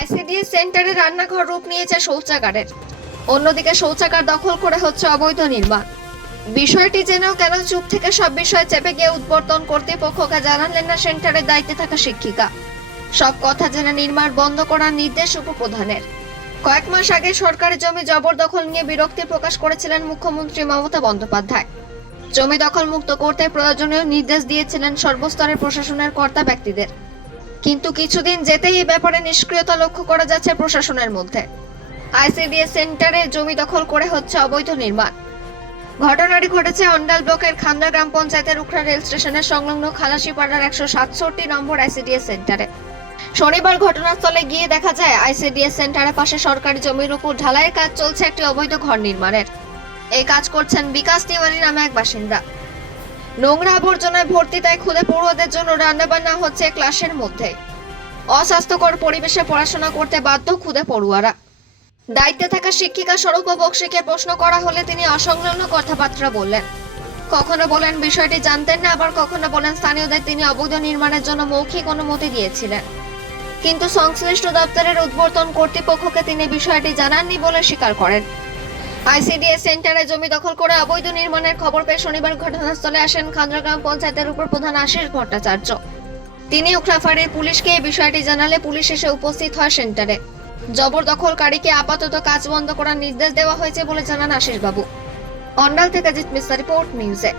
ICDS সেন্টারে রান্নাঘর রূপ নিয়েছে শৌচাগারের। অন্যদিকে শৌচাগার দখল করে হচ্ছে অবৈধ নির্মাণ। বিষয়টি জেনেও কেন চুপ থেকে সব বিষয় চেপে গিয়ে উদ্বর্তন কর্তৃপক্ষকে জানালেন না সেন্টারের দায়িত্বে থাকা শিক্ষিকা। সব কথা জেনে নির্মাণ বন্ধ করার নির্দেশ উপপ্রধানের। কয়েক মাস আগে সরকারি জমি জবরদখল নিয়ে বিরক্তি প্রকাশ করেছিলেন মুখ্যমন্ত্রী মমতা বন্দ্যোপাধ্যায়। জমি দখল মুক্ত করতে প্রয়োজনীয় নির্দেশ দিয়েছিলেন সর্বস্তরের প্রশাসনের কর্তা ব্যক্তিদের। কিন্তু কিছুদিন যেতেই ব্যাপারে নিষ্ক্রিয়তা লক্ষ্য করা যাচ্ছে প্রশাসনের মধ্যে। আইসিডিএস সেন্টারে জমি দখল করে হচ্ছে অবৈধ নির্মাণ। ঘটনাটি ঘটেছে অন্ডাল ব্লকের খান্দা গ্রাম পঞ্চায়েতের উখড়া রেল স্টেশনের সংলগ্ন খালাসিপাড়ার একশো সাতষট্টি নম্বর আইসিডিএস সেন্টারে। শনিবার ঘটনাস্থলে গিয়ে দেখা যায়, আইসিডিএস সেন্টারের পাশে সরকারি জমির উপর ঢালাইয়ের কাজ চলছে একটি অবৈধ ঘর নির্মাণের। এই কাজ করছেন বিকাশ তিওয়ারি নামে এক বাসিন্দা। নোংরা আবর্জনায় ভর্তি তাই খুদে পড়ুয়াদের জন্য রান্নাবান্না হচ্ছে ক্লাসের মধ্যে। অস্বাস্থ্যকর পরিবেশে পড়াশোনা করতে বাধ্য খুদে পড়ুয়ারা। দায়িত্বে থাকা শিক্ষিকা স্বরূপ বক্সিকে প্রশ্ন করা হলে তিনি অসংলগ্ন কথাবার্তা বললেন। কখনো বলেন, বিষয়টি জানতেন না, আবার কখনো বলেন, স্থানীয়দের তিনি অবৈধ নির্মাণের জন্য মৌখিক অনুমতি দিয়েছিলেন। কিন্তু সংশ্লিষ্ট দপ্তরের উদ্বর্তন কর্তৃপক্ষকে তিনি বিষয়টি জানাননি বলে স্বীকার করেন। আইসিডিএস সেন্টারে জমি দখল করে অবৈধ নির্মাণের খবর পেয়ে শনিবার ঘটনাস্থলে আসেন খান্দ্রাগ্রাম পঞ্চায়েতের উপপ্রধান আশিস ভট্টাচার্য। তিনি উখরাফাড়ির পুলিশকে এই বিষয়টি জানালে পুলিশ এসে উপস্থিত হয় সেন্টারে। জবরদখলকারীকে আপাতত কাজ বন্ধ করার নির্দেশ দেওয়া হয়েছে বলে জানান আশিস বাবু অন্ডাল থেকে জিত মিস্তা রিপোর্ট নিউজে।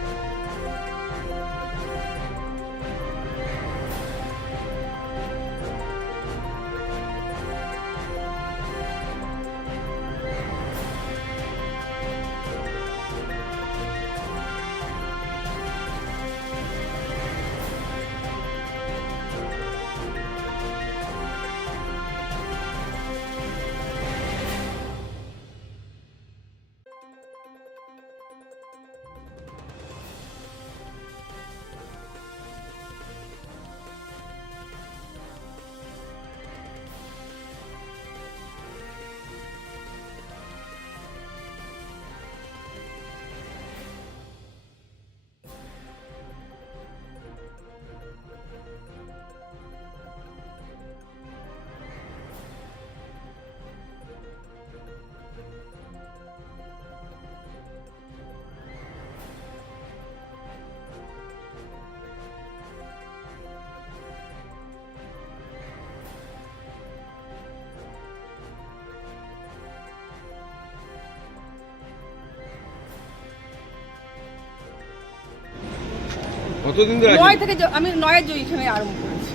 কতদিন ধরে নয় আছেন? থেকে আমি নয়ের যে এখানে আরম্ভ করেছি।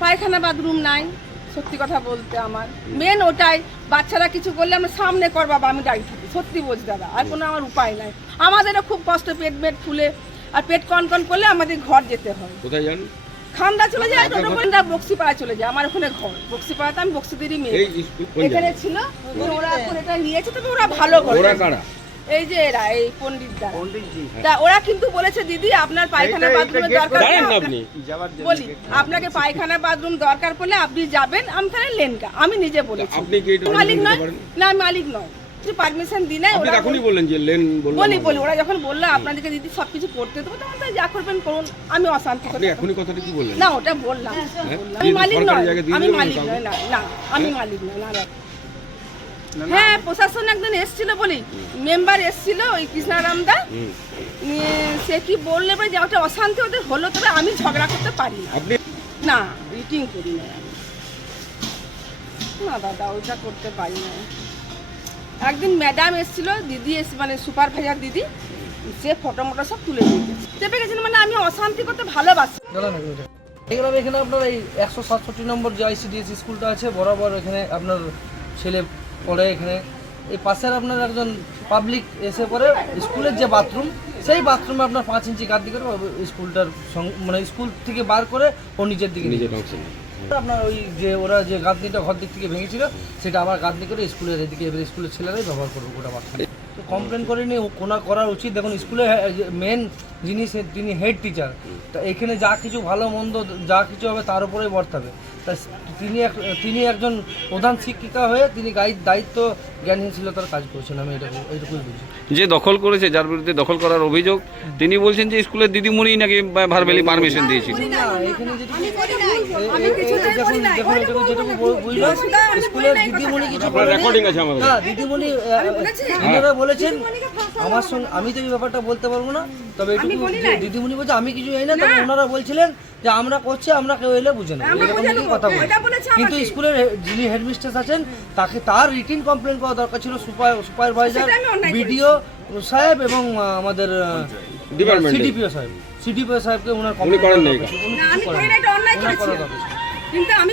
পায়খানা বাথরুম নাই সত্যি কথা বলতে আমার। মেন ওটাই বাচ্চারা কিছু করলে আমরা সামনে কর বাবা আমি দাঁড়িয়ে থাকি। সত্যি বলছি দাদা আর কোনো আমার উপায় নাই। আমাদেরও খুব কষ্ট পেট মেট ফুলে আর পেট কন কন করলে আমাদের ঘর যেতে হয়। কোথায় যান? খান্দা চলে যায় ওটা বক্সিপাড়া চলে যায় আমার ওখানে ঘর। বক্সিপাড়াতে আমি বক্সিদেরই মেয়ে। এখানে ছিল ওরা এখন এটা নিয়েছে তবে ওরা ভালো করে ওরা কারা? এই যে এরা এই পণ্ডিত তা ওরা কিন্তু বলেছে দিদি আপনার পায়খানা বাথরুমের দরকার নেই, আপনি বলি আপনাকে পায়খানা বাথরুম দরকার পড়লে আপনি যাবেন আমি তাহলে লেনকা আমি নিজে বলেছি। আপনি কি মালিক নয় না আমি মালিক নয় যে পারমিশন দিই নাই আপনি ওরা এখনই বললেন যে লেন বলি বলি ওরা যখন বলল আপনাদেরকে দিদি সবকিছু করতে দেবো তখন তাই যা করবেন করুন আমি অশান্তি করতে এখনই কথাটা কি বললেন? না ওটা বললাম। হ্যাঁ? আমি মালিক নয় আমি মালিক কাউকে? নয় না না আমি মালিক নয় না। হ্যাঁ প্রশাসন একদিন এসেছিল বলি। মেম্বার এসেছিল ওই কৃষ্ণারামদা নিয়ে সে কি বললে এবার যে ওটা অশান্তি ওদের হলো তবে আমি ঝগড়া করতে পারি না। রিটিং করি না। না দাদা ওইটা করতে পারি না। একদিন ম্যাডাম এসেছিল দিদি এসে মানে সুপারভাইজার দিদি সে ফটো মোটো সব তুলে দিয়ে গেছে। চেপে গেছেন মানে আমি অশান্তি করতে ভালোবাসি। এগুলো এখানে আপনার এই একশো সাতষট্টি নম্বর যে আইসিডিএস স্কুলটা আছে বরাবর এখানে আপনার ছেলে পড়ে এখানে। এই পাশের আপনার একজন পাবলিক এসে পরে স্কুলের যে বাথরুম সেই বাথরুমে আপনার পাঁচ ইঞ্চি গাদ্দি করে স্কুলটার মানে স্কুল থেকে বার করে ও নিজের দিকে নিজের আপনার ওই যে ওরা যে গাঁথনিটা ঘর দিক থেকে ভেঙেছিল সেটা আবার গাঁথনি করে স্কুলের এদিকে এবার স্কুলের ছেলেরাই ব্যবহার করব গোটা বাথরুম তো কমপ্লেন করেনি কোনা করা উচিত। দেখুন স্কুলে মেন যিনি সে- তিনি হেড টিচার তা এখানে যা কিছু ভালো মন্দ যা কিছু হবে তার উপরেই বর্তাবে তা তিনি এক তিনি একজন প্রধান শিক্ষিকা হয়ে তিনি গাইড দায়িত্ব জ্ঞানহীনশীলতার কাজ করছেন আমি এটা এইটুকুই বুঝি যে দখল করেছে যার বিরুদ্ধে দখল করার অভিযোগ তিনি বলছেন যে স্কুলের দিদিমণি নাকি ভারবেলি পারমিশন দিয়েছিল। না এখানে যেটুকু যেটুকু বুঝলাম স্কুলের দিদিমণি কিছু রেকর্ডিং আছে আমাদের। দিদিমণি আহ, বলেছেন আমার সঙ্গে আমি তো এই ব্যাপারটা বলতে পারব না। তবে দিদিমণি বলছে আমি কিছু জানি না। তবে ওনারা বলছিলেন যে আমরা করছি আমরা কেউ এলে বুঝে এরকম কথা বলছে। কিন্তু স্কুলের যিনি হেডমিস্ট্রেস আছেন তাকে তার রিটিন কমপ্লেন করা দরকার ছিল সুপার সুপারভাইজার বিডিও সাহেব এবং আমাদের সিডিপিও সাহেব। সিডিপিও সাহেবকে ওনার কমপ্লেন না, করা দরকার কিন্তু আমি